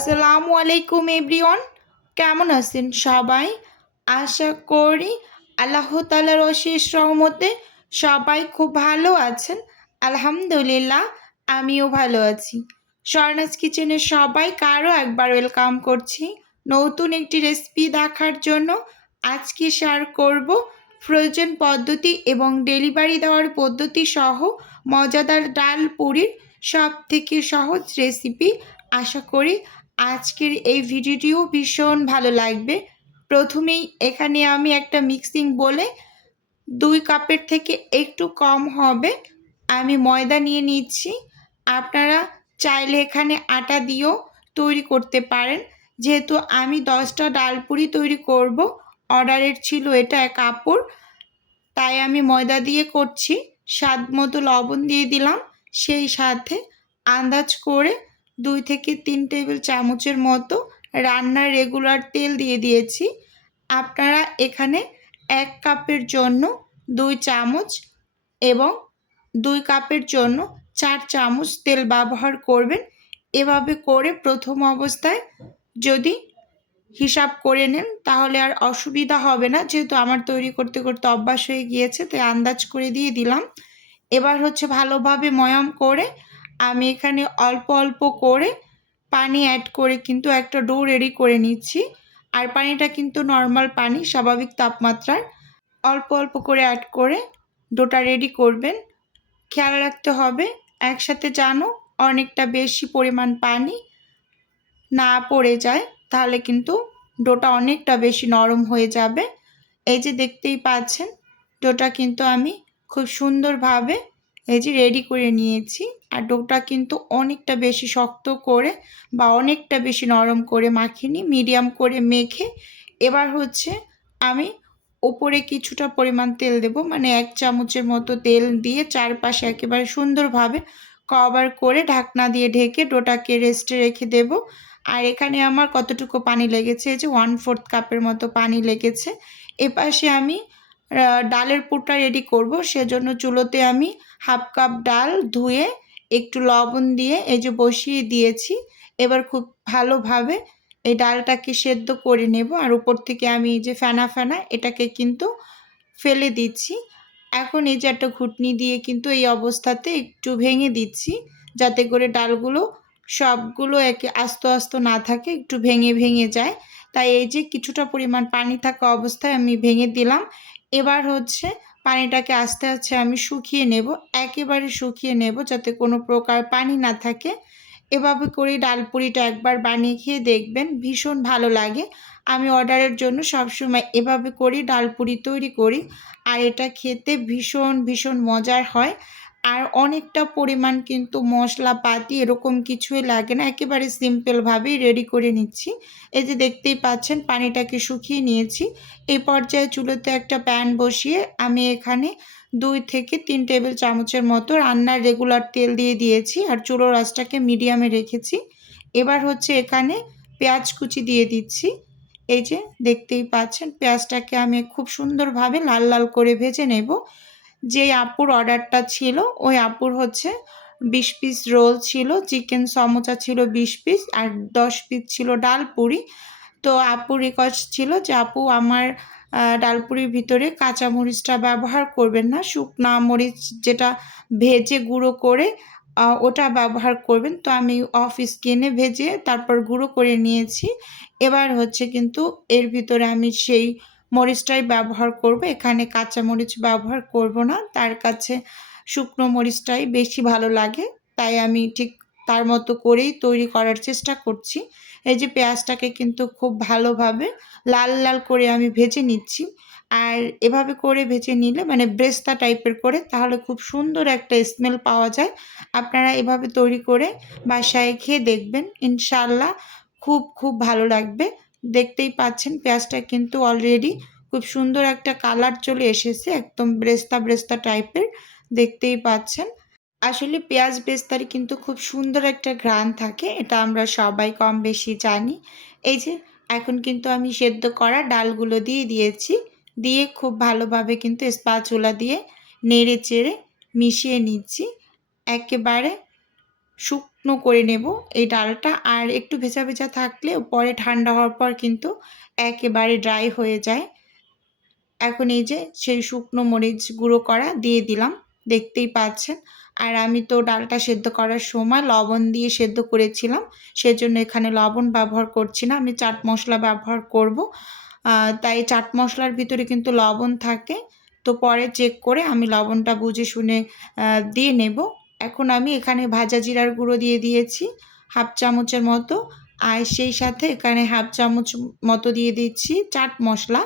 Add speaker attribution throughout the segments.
Speaker 1: আসসালামু আলাইকুম এভরিওয়ান। কেমন আছেন সবাই? আশা করি আল্লাহ তালার অশেষ রহমতে সবাই খুব ভালো আছেন। আলহামদুলিল্লাহ, আমিও ভালো আছি। স্বর্ণাজ কিচেনে সবাই কারও একবার ওয়েলকাম করছি। নতুন একটি রেসিপি দেখার জন্য আজকে শেয়ার করব ফ্রোজেন পদ্ধতি এবং ডেলিভারি দেওয়ার পদ্ধতি সহ মজাদার ডাল পুরীর সব থেকে সহজ রেসিপি। আশা করি আজকের এই ভিডিওটিও ভীষণ ভালো লাগবে। প্রথমেই এখানে আমি একটা মিক্সিং বলে দুই কাপের থেকে একটু কম হবে। আমি ময়দা নিয়ে নিচ্ছি। আপনারা চাইলে এখানে আটা দিয়েও তৈরি করতে পারেন। যেহেতু আমি দশটা ডালপুরি তৈরি করব, অর্ডারের ছিল এটা কাপড়। তাই আমি ময়দা দিয়ে করছি। স্বাদ মতো লবণ দিয়ে দিলাম সেই সাথে। আন্দাজ করে দুই থেকে তিন টেবিল চামচের মতো রান্নার রেগুলার তেল দিয়ে দিয়েছি। আপনারা এখানে এক কাপের জন্য দুই চামচ এবং দুই কাপের জন্য চার চামচ তেল ব্যবহার করবেন। এভাবে করে প্রথম অবস্থায় যদি হিসাব করে নেন তাহলে আর অসুবিধা হবে না। যেহেতু আমার তৈরি করতে করতে অভ্যাস হয়ে গিয়েছে, তাই আন্দাজ করে দিয়ে দিলাম। এবার হচ্ছে ভালোভাবে ময়াম করে আমি এখানে অল্প অল্প করে পানি অ্যাড করে কিন্তু একটা ডো রেডি করে নিচ্ছি। আর পানিটা কিন্তু নর্মাল পানি, স্বাভাবিক তাপমাত্রার। অল্প অল্প করে অ্যাড করে ডোটা রেডি করবেন। খেয়াল রাখতে হবে, একসাথে জানো অনেকটা বেশি পরিমাণ পানি না পড়ে যায়, তাহলে কিন্তু ডোটা অনেকটা বেশি নরম হয়ে যাবে। এই যে দেখতেই পাচ্ছেন ডোটা কিন্তু আমি খুব সুন্দরভাবে এই যে রেডি করে নিয়েছি। আর ডোটা কিন্তু অনেকটা বেশি শক্ত করে বা অনেকটা বেশি নরম করে মাখিনি মিডিয়াম করে মেখে এবার হচ্ছে আমি ওপরে কিছুটা পরিমাণ তেল দেব। মানে এক চামচের মতো তেল দিয়ে চারপাশে একেবারে সুন্দরভাবে কভার করে ঢাকনা দিয়ে ঢেকে ডোটাকে রেস্টে রেখে দেব। আর এখানে আমার কতটুকু পানি লেগেছে? এই যে ওয়ান ফোর্থ কাপের মতো পানি লেগেছে। এপাশে আমি ডালের পুরটা রেডি করব। সেজন্য চুলোতে আমি হাফ কাপ ডাল ধুয়ে একটু লবণ দিয়ে এই যে বসিয়ে দিয়েছি। এবার খুব ভালোভাবে এই ডালটাকে সেদ্ধ করে নেব। আর উপর থেকে আমি এই যে ফেনা ফেনা এটাকে কিন্তু ফেলে দিচ্ছি। এখন এই যে একটা ঘুটনি দিয়ে কিন্তু এই অবস্থাতে একটু ভেঙে দিচ্ছি যাতে করে ডালগুলো সবগুলো একে আস্ত আস্ত না থাকে, একটু ভেঙে ভেঙে যায়। তাই এই যে কিছুটা পরিমাণ পানি থাকা অবস্থায় আমি ভেঙে দিলাম। এবার হচ্ছে পানিটাকে আস্তে আস্তে আমি শুকিয়ে নেব, একেবারে শুকিয়ে নেব যাতে কোনো প্রকার পানি না থাকে। এভাবে করে ডাল ডালপুরিটা একবার বানিয়ে খেয়ে দেখবেন, ভীষণ ভালো লাগে। আমি অর্ডারের জন্য সবসময় এভাবে করি ডাল ডালপুরি তৈরি করি। আর এটা খেতে ভীষণ ভীষণ মজার হয়। আর অনেকটা পরিমাণ কিন্তু মশলাপাতি এরকম কিছুই লাগে না। একেবারে সিম্পলভাবেই রেডি করে নিচ্ছি। এই যে দেখতেই পাচ্ছেন, পানিটাকে শুকিয়ে নিয়েছি। এই পর্যায়ে চুলোতে একটা প্যান বসিয়ে আমি এখানে দুই থেকে তিন টেবিল চামচের মতো রান্নার রেগুলার তেল দিয়ে দিয়েছি আর চুলো রাসটাকে মিডিয়ামে রেখেছি। এবার হচ্ছে এখানে পেঁয়াজ কুচি দিয়ে দিচ্ছি। এই যে দেখতেই পাচ্ছেন, পেঁয়াজটাকে আমি খুব সুন্দরভাবে লাল লাল করে ভেজে নেব। যে আপুর অর্ডারটা ছিল, ওই আপুর হচ্ছে বিশ পিস রোল ছিল চিকেন সমোচা ছিল বিশ পিস আর দশ পিস ছিল ডাল পুরি। তো আপু রিকোয়েস্ট ছিল যে, আপু, আমার ডালপুরির ভিতরে কাঁচা মরিচটা ব্যবহার করবেন না, শুকনা মরিচ যেটা ভেজে গুঁড়ো করে ওটা ব্যবহার করবেন। তো আমি অফ স্কিনে ভেজে তারপর গুঁড়ো করে নিয়েছি। এবার হচ্ছে কিন্তু এর ভিতরে আমি সেই মরিচটাই ব্যবহার করব। এখানে কাঁচা মরিচ ব্যবহার করব না। তার কাছে শুকনো মরিচটাই বেশি ভালো লাগে। তাই আমি ঠিক তার মতো করেই তৈরি করার চেষ্টা করছি। এই যে পেঁয়াজটাকে কিন্তু খুব ভালোভাবে লাল লাল করে আমি ভেজে নিচ্ছি। আর এভাবে করে ভেজে নিলে মানে ব্রেস্তা টাইপের করে তাহলে খুব সুন্দর একটা স্মেল পাওয়া যায়। আপনারা এভাবে তৈরি করে বাসায় খেয়ে দেখবেন। ইনশাল্লাহ খুব খুব ভালো লাগবে। দেখতেই পাচ্ছেন পেঁয়াজটা কিন্তু অলরেডি খুব সুন্দর একটা কালার চলে এসেছে, একদম ব্রেস্তা ব্রেস্তা টাইপের দেখতেই পাচ্ছেন। আসলে পেঁয়াজ বেস্তারি কিন্তু খুব সুন্দর একটা ঘ্রাণ থাকে, এটা আমরা সবাই কম বেশি জানি। এই যে এখন কিন্তু আমি সেদ্ধ করা ডালগুলো দিয়ে দিয়েছি, দিয়ে খুব ভালোভাবে কিন্তু স্পাচুলা দিয়ে নেড়ে চেড়ে মিশিয়ে নিচ্ছি। একেবারে শুকনো করে নেব। এই ডালটা আর একটু ভেজা ভেজা থাকলে পরে ঠান্ডা হওয়ার পর কিন্তু একেবারে ড্রাই হয়ে যায়। এখন এই যে সেই শুকনো মরিচ গুঁড়ো করা দিয়ে দিলাম, দেখতেই পাচ্ছেন। আর আমি তো ডালটা সেদ্ধ করার সময় লবণ দিয়ে সেদ্ধ করেছিলাম, সেজন্য এখানে লবণ ব্যবহার করছি না। আমি চাট মশলা ব্যবহার করব। তাই চাট মশলার ভিতরে কিন্তু লবণ থাকে। তো পরে চেক করে আমি লবণটা বুঝে শুনে দিয়ে নেব। এখন আমি এখানে ভাজা জিরার গুঁড়ো দিয়ে দিয়েছি, হাফ চামচের মতো, আর সেই সাথে এখানে হাফ চামচ মতো দিয়ে দিচ্ছি চাট মশলা,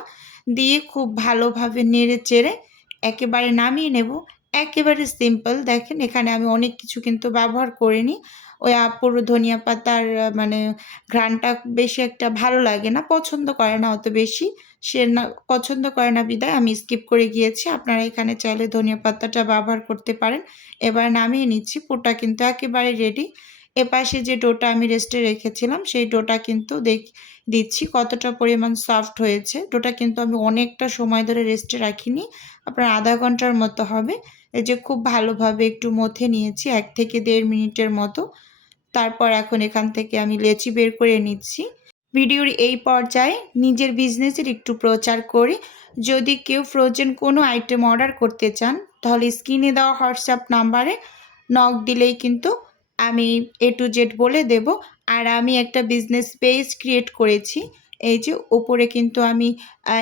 Speaker 1: দিয়ে খুব ভালোভাবে নেড়ে চেড়ে একেবারে নামিয়ে নেব। একেবারে সিম্পল। দেখেন, এখানে আমি অনেক কিছু কিন্তু ব্যবহার করিনি। ওই আপুর ধনিয়া পাতার মানে ঘ্রাণটা বেশি একটা ভালো লাগে না, পছন্দ করে না অত বেশি। সে না, পছন্দ করে না বিদায়। আমি স্কিপ করে গিয়েছি। আপনারা এখানে চাইলে ধনিয়া পাতাটা ব্যবহার করতে পারেন। এবার নামিয়ে নিচ্ছি। পুরটা কিন্তু একেবারে রেডি এপাশে যে ডোটা আমি রেস্টে রেখেছিলাম, সেই ডোটা কিন্তু দেখ দিচ্ছি, কতটা পরিমাণ সফট হয়েছে ডোটা কিন্তু আমি অনেকটা সময় ধরে রেস্টে রাখিনি, আপনার আধা ঘণ্টার মতো হবে। এই যে খুব ভালোভাবে একটু মথে নিয়েছি, এক থেকে দেড় মিনিটের মতো। তারপর এখন এখান থেকে আমি লেচি বের করে নিচ্ছি। ভিডিওর এই পর্যায়ে নিজের বিজনেসের একটু প্রচার করি। যদি কেউ ফ্রোজেন কোনো আইটেম অর্ডার করতে চান, তাহলে স্ক্রিনে দেওয়া হোয়াটসঅ্যাপ নাম্বারে নক দিলেই কিন্তু আমি এ টু জেড বলে দেব। আর আমি একটা বিজনেস পেজ ক্রিয়েট করেছি। এই যে ওপরে কিন্তু আমি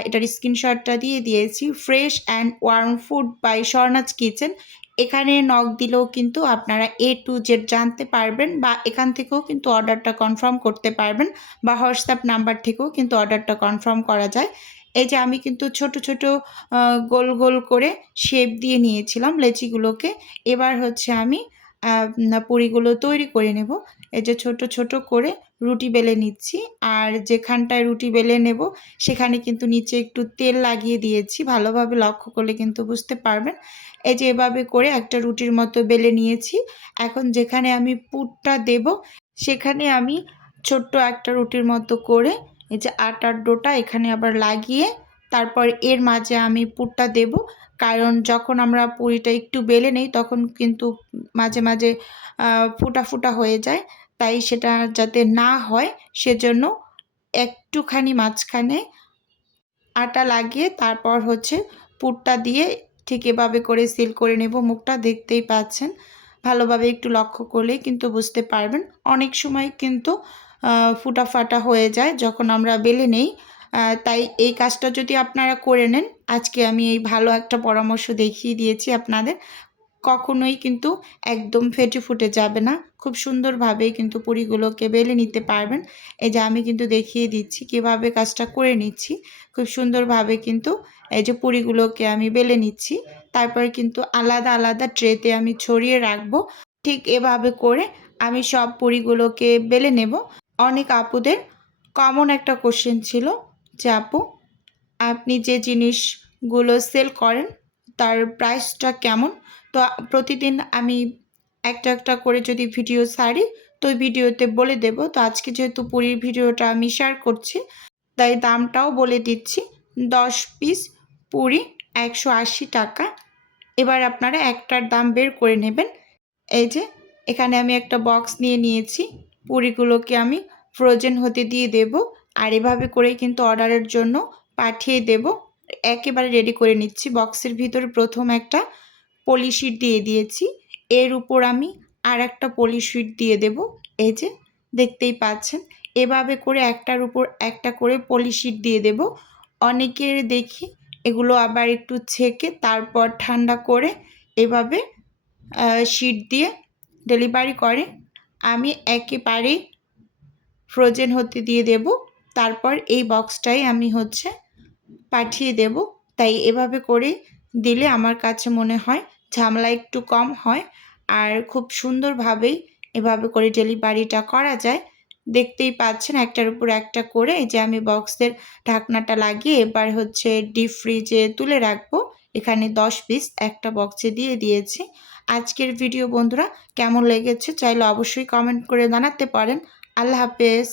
Speaker 1: এটার স্ক্রিনশটটা দিয়ে দিয়েছি। Fresh and warm food by Swarna's kitchen এখানে নক দিলেও কিন্তু আপনারা এ টু জেড জানতে পারবেন বা এখান থেকেও কিন্তু অর্ডারটা কনফার্ম করতে পারবেন বা হোয়াটসঅ্যাপ নাম্বার থেকেও কিন্তু অর্ডারটা কনফার্ম করা যায়। এই যে আমি কিন্তু ছোট ছোট গোল গোল করে শেপ দিয়ে নিয়েছিলাম লেচিগুলোকে। এবার হচ্ছে আমি পুরিগুলো তৈরি করে নেব। এই যে ছোট ছোট করে রুটি বেলে নিচ্ছি। আর যেখানটায় রুটি বেলে নেব, সেখানে কিন্তু নিচে একটু তেল লাগিয়ে দিয়েছি। ভালোভাবে লক্ষ্য করলে কিন্তু বুঝতে পারবেন। এই যে এভাবে করে একটা রুটির মতো বেলে নিয়েছি। এখন যেখানে আমি পুরটা দেব, সেখানে আমি ছোট্ট একটা রুটির মতো করে এই যে আটার ডোটা এখানে আবার লাগিয়ে তারপর এর মাঝে আমি পুরটা দেব। কারণ যখন আমরা পুরিটা একটু বেলে নেই, তখন কিন্তু মাঝে মাঝে ফুটা ফুটা হয়ে যায়। তাই সেটা যাতে না হয়, সেজন্য একটুখানি মাঝখানে আটা লাগিয়ে তারপর হচ্ছে পুরটা দিয়ে ঠিক এভাবে করে সিল করে নেব মুখটা। দেখতেই পাচ্ছেন? ভালোভাবে একটু লক্ষ্য করলেই কিন্তু বুঝতে পারবেন। অনেক সময় কিন্তু ফুটা ফাটা হয়ে যায় যখন আমরা বেলে নেই। তাই এই কাজটা যদি আপনারা করে নেন, আজকে আমি এই ভালো একটা পরামর্শ দেখিয়ে দিয়েছি আপনাদের। কখনোই কিন্তু একদম ফেটে ফুটে যাবে না। খুব সুন্দরভাবেই কিন্তু পুরিগুলোকে বেলে নিতে পারবেন। এই যে আমি কিন্তু দেখিয়ে দিচ্ছি কীভাবে কাজটা করে নিচ্ছি। খুব সুন্দরভাবে কিন্তু এই যে পুরিগুলোকে আমি বেলে নিচ্ছি। তারপর কিন্তু আলাদা আলাদা ট্রেতে আমি ছড়িয়ে রাখব। ঠিক এভাবে করে আমি সব পুরিগুলোকে বেলে নেব। অনেক আপুদের কমন একটা কোশ্চেন ছিল যে আপু আপনি যে জিনিসগুলো সেল করেন, তার প্রাইসটা কেমন? তো প্রতিদিন আমি একটা একটা করে যদি ভিডিও ছাড়ি, তো ভিডিওতে বলে দেব। তো আজকে যেহেতু পুরীর ভিডিওটা আমি শেয়ার করছি, তাই দামটাও বলে দিচ্ছি। দশ পিস পুরি একশো আশি টাকা। এবার আপনারা একটার দাম বের করে নেবেন। এই যে, এখানে আমি একটা বক্স নিয়ে নিয়েছি। পুরিগুলোকে আমি ফ্রোজেন হতে দিয়ে দেব। আর এভাবে করেই কিন্তু অর্ডারের জন্য পাঠিয়ে দেব। একেবারে রেডি করে নিচ্ছি। বক্সের ভিতরে প্রথম একটা পলিশিট দিয়ে দিয়েছি। এর উপর আমি আর একটা পলিশিট দিয়ে দেব। এই যে, দেখতেই পাচ্ছেন। এভাবে করে একটার উপর একটা করে পলিশিট দিয়ে দেব। অনেকের দেখি এগুলো আবার একটু ছেঁকে তারপর ঠান্ডা করে এভাবে শিট দিয়ে ডেলিভারি করে। আমি একেবারেই ফ্রোজেন হতে দিয়ে দেব। তারপর এই বক্সটাই আমি হচ্ছে পাঠিয়ে দেব। তাই এভাবে করে দিলে আমার কাছে মনে হয় ঝামেলা একটু কম হয়। আর খুব সুন্দরভাবেই এভাবে করে ডেলিভারিটা করা যায়। দেখতেই পাচ্ছেন একটার উপর একটা করে যে আমি বক্সের ঢাকনাটা লাগিয়ে এবার হচ্ছে ডিপ ফ্রিজে তুলে রাখব। এখানে দশ পিস একটা বক্সে দিয়ে দিয়েছি। আজকের ভিডিও বন্ধুরা কেমন লেগেছে চাইলে অবশ্যই কমেন্ট করে জানাতে পারেন। আল্লাহ হাফেজ।